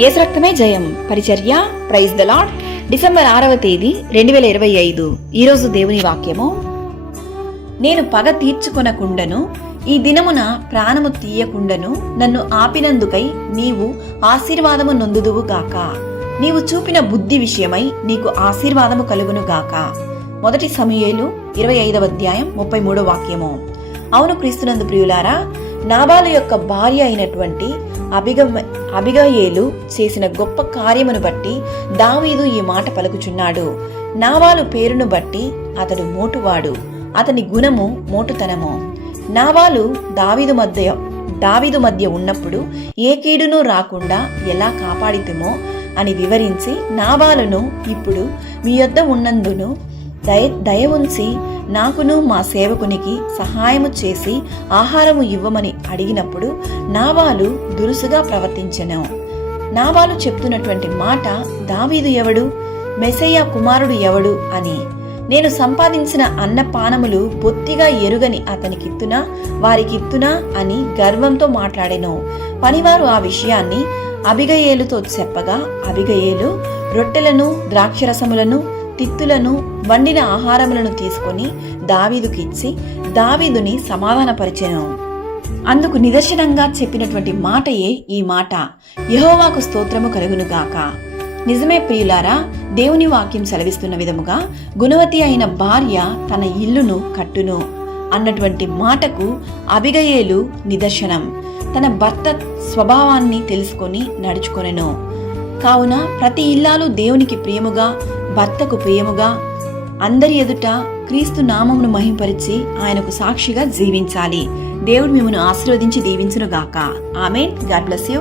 యేసు రక్తమే జయం. పరిచర్య. Praise the lord. డిసెంబర్ 6వ తేదీ 2025. ఈరోజు దేవుని వాక్యము. నేను పగ తీర్చుకొనకుండను, ఈ దినమున ప్రాణము తీయకుండను నన్ను ఆపినందుకై నీవు ఆశీర్వాదము నొందుదువు గాక. నీవు చూపిన బుద్ధి విషయమై నీకు ఆశీర్వాదము కలుగును గాక. 1 సమూయేలు 25వ అధ్యాయం 33వ వాక్యము. అవును క్రీస్తునందు ప్రియులారా, నాబాలు యొక్క భార్య అయినటువంటి అబిగయేలు చేసిన గొప్ప కార్యమును బట్టి దావీదు ఈ మాట పలుకుచున్నాడు. నాబాలు పేరును బట్టి అతడు మోటువాడు, అతని గుణము మోటుతనము. నాబాలు దావీదు మధ్య ఉన్నప్పుడు ఏ కీడును రాకుండా ఎలా కాపాడితేమో అని వివరించి, నాబాలును ఇప్పుడు మీ యొద్ద ఉన్నందును దయ ఉంచి నాకును మా సేవకునికి సహాయము చేసి ఆహారము ఇవ్వమని అడిగినప్పుడు నాబాలు దురుసుగా ప్రవర్తించెను. నాబాలు చెప్తున్నటువంటి మాట, దావీదు ఎవడు, మెస్సయ్య కుమారుడు ఎవడు అని. నేను సంపాదించిన అన్నపానములు బొత్తిగా ఎరుగని అతనికిత్తునా వారికిత్తునా అని గర్వంతో మాట్లాడెను. పనివారు ఆ విషయాన్ని అబిగయేలుతో చెప్పగా, అబిగయేలు రొట్టెలను ద్రాక్షరసములను తిత్తులను వండిన ఆహారములను తీసుకొని దావీదుకిచ్చి దావీదుని సమాధానపరిచెను. అందుకు నిదర్శనంగా చెప్పినటువంటి మాటయే ఈ మాట, యెహోవాకు స్తోత్రము కలుగునుగాక. నిజమే ప్రియులారా, దేవుని వాక్యం సెలవిస్తున్న విధముగా గుణవతి అయిన భార్య తన ఇల్లును కట్టును అన్నటువంటి మాటకు అబిగయేలు నిదర్శనం. తన భర్త స్వభావాన్ని తెలుసుకొని నడుచుకొనెను. కావున ప్రతి ఇల్లాలు దేవునికి ప్రియముగా, భర్తకు ప్రియముగా, అందరి ఎదుట క్రీస్తు నామమును మహింపరిచి ఆయనకు సాక్షిగా జీవించాలి. దేవుడు మిమ్మల్ని ఆశీర్వదించి దీవించును గాక. ఆమేన్. God bless you.